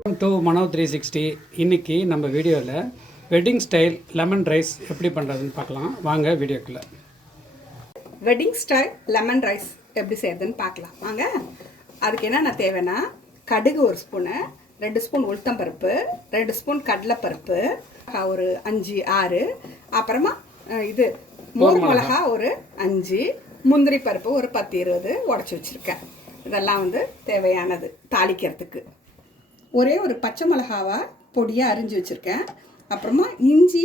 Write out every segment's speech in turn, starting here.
Welcome to மனோ 360. இன்றைக்கி நம்ம வீடியோவில் வெட்டிங் ஸ்டைல் லெமன் ரைஸ் எப்படி பண்ணுறதுன்னு பார்க்கலாம். வாங்க வீடியோக்குள்ளே. வெட்டிங் ஸ்டைல் லெமன் ரைஸ் எப்படி செய்யறதுன்னு பார்க்கலாம் வாங்க. அதுக்கு என்னென்ன தேவைன்னா, கடுகு 1 ஸ்பூனு, 2 ஸ்பூன் உளுத்தம்பருப்பு, 2 ஸ்பூன் கடலைப்பருப்பு, ஒரு 5-6, அப்புறமா இது மோர் மிளகா ஒரு 5, முந்திரி பருப்பு ஒரு 10-20 உடச்சி வச்சுருக்கேன். இதெல்லாம் தேவையானது தாளிக்கிறதுக்கு. ஒரே ஒரு பச்சை மிளகாவை பொடியாக அரிஞ்சு வச்சுருக்கேன். அப்புறமா இஞ்சி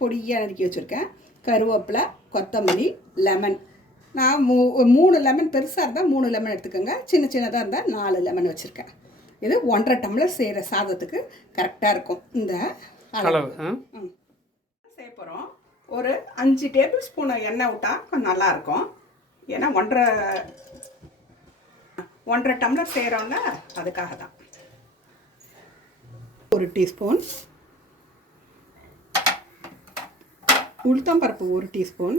பொடியாக நறுக்கி வச்சுருக்கேன். கருவேப்பிலை, கொத்தமல்லி, லெமன். நான் 3 லெமன், பெருசாக இருந்தால் 3 லெமன் எடுத்துக்கோங்க, சின்ன சின்னதாக இருந்தால் 4 லெமன் வச்சுருக்கேன். இது 1.5 டம்ளர் செய்கிற சாதத்துக்கு கரெக்டாக இருக்கும். இந்த அளவு செய்ய போகிறோம். ஒரு 5 டேபிள் ஸ்பூன் எண்ணெய் விட்டால் கொஞ்சம் நல்லாயிருக்கும். ஏன்னா 1.5 டம்ளர் செய்கிறோங்க, அதுக்காக தான். 1 டீஸ்பூன் உளுத்தம்பருப்பு, 1 டீஸ்பூன்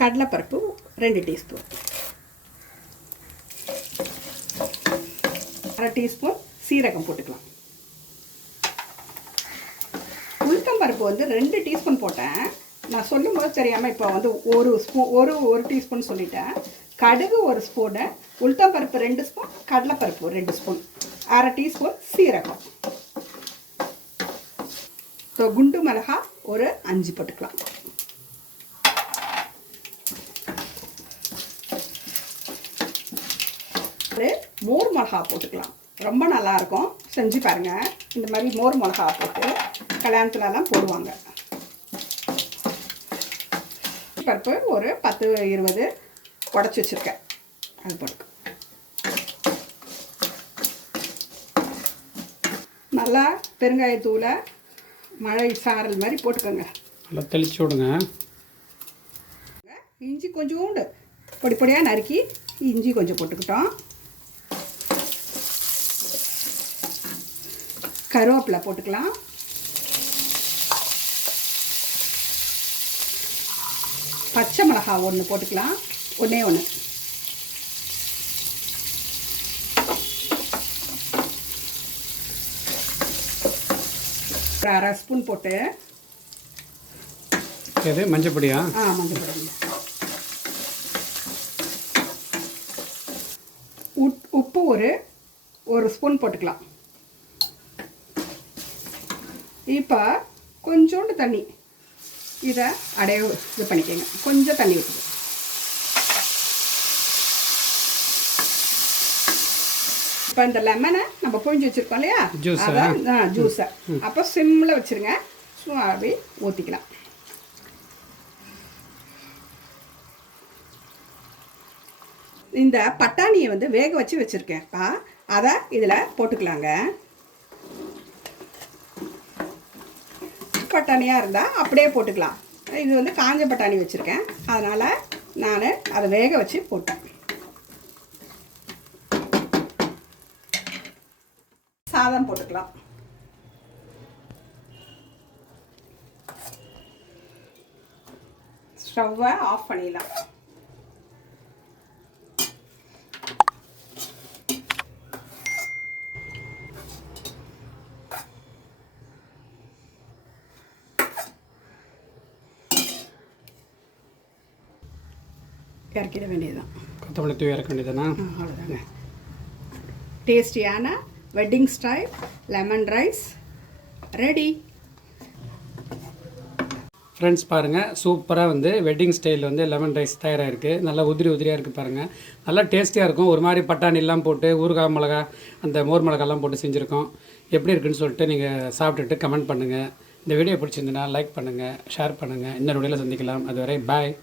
கடலைப்பருப்பு, 2 டீஸ்பூன், 1/2 டீஸ்பூன் சீரகம் போட்டுக்கலாம். உளுத்தம்பருப்பு 2 டீஸ்பூன் போட்டேன். நான் சொல்லும்போது தெரியாமல் இப்போ 1 டீஸ்பூன் சொல்லிட்டேன். கடுகு 1 ஸ்பூனு, உளுத்தம்பருப்பு 2 ஸ்பூன், கடலைப்பருப்பு 2 ஸ்பூன், 1/2 டீஸ்பூன் சீரகம், குண்டு மிளகா ஒரு 5 போட்டுக்கலாம். மோர் மிளகா போட்டுக்கலாம். ரொம்ப நல்லாயிருக்கும், செஞ்சு பாருங்கள். இந்த மாதிரி மோர் மிளகா போட்டு கல்யாணத்துலலாம் போடுவாங்க. பருப்பு ஒரு 10-20 உடச்சி வச்சுருக்கேன், அது போட்டு நல்லா பெருங்காயத்தூளை மழை சாரல் மாதிரி போட்டுக்கோங்க. நல்லா தெளிச்சு விடுங்க. இஞ்சி கொஞ்சோண்டு பொடியாக நறுக்கி இஞ்சி கொஞ்சம் போட்டுக்கிட்டோம். கருவேப்பிலை போட்டுக்கலாம். பச்சை மிளகா 1 போட்டுக்கலாம், ஒன்றே 1. ஒரு 1/2 ஸ்பூன் போட்டு மஞ்சள் பொடியா? மஞ்சள் பொடி. உப்பு ஒரு ஸ்பூன் போட்டுக்கலாம். இப்போ கொஞ்சோண்டு தண்ணி, இதை இது பண்ணிக்கோங்க. கொஞ்சம் தண்ணி ஊற்றுங்க. இப்போ இந்த லெமனை நம்ம புழிஞ்சு வச்சுருக்கோம் இல்லையா, அதான் ஜூஸை அப்போ சிம்மில் வச்சுருங்க. சும்மா அப்படி ஊற்றிக்கலாம். இந்த பட்டாணியை வேக வச்சு வச்சுருக்கேன்ப்பா, அதை இதில் போட்டுக்கலாங்க. பட்டாணியாக இருந்தால் அப்படியே போட்டுக்கலாம். இது காஞ்ச பட்டாணி வச்சுருக்கேன், அதனால் நான் அதை வேக வச்சு போட்டேன். சாதம் போட்டுக்கலாம். ஸ்டவ்வை ஆஃப் பண்ணிடலாம். இறக்கிட வேண்டியதுதான். கொத்தமல்லி தூவி இறக்க வேண்டியதுதானா? அவ்வளோதாங்க. டேஸ்டியான wedding style lemon rice ready. Friends பாருங்கள், சூப்பராக வெட்டிங் ஸ்டைல் லெமன் ரைஸ் தயாராக இருக்குது. நல்லா உதிரியாக இருக்குது பாருங்கள். நல்லா டேஸ்டியாக இருக்கும். ஒரு மாதிரி பட்டாணிலாம் போட்டு ஊறுகாய் மிளகா, அந்த மோர் மிளகாலாம் போட்டு செஞ்சுருக்கோம். எப்படி இருக்குன்னு சொல்லிட்டு நீங்கள் சாப்பிட்டுட்டு கமெண்ட் பண்ணுங்கள். இந்த வீடியோ பிடிச்சிருந்துன்னா லைக் பண்ணுங்கள், ஷேர் பண்ணுங்கள். இந்த வீடியோவில் சந்திக்கலாம். அதுவரை பாய்.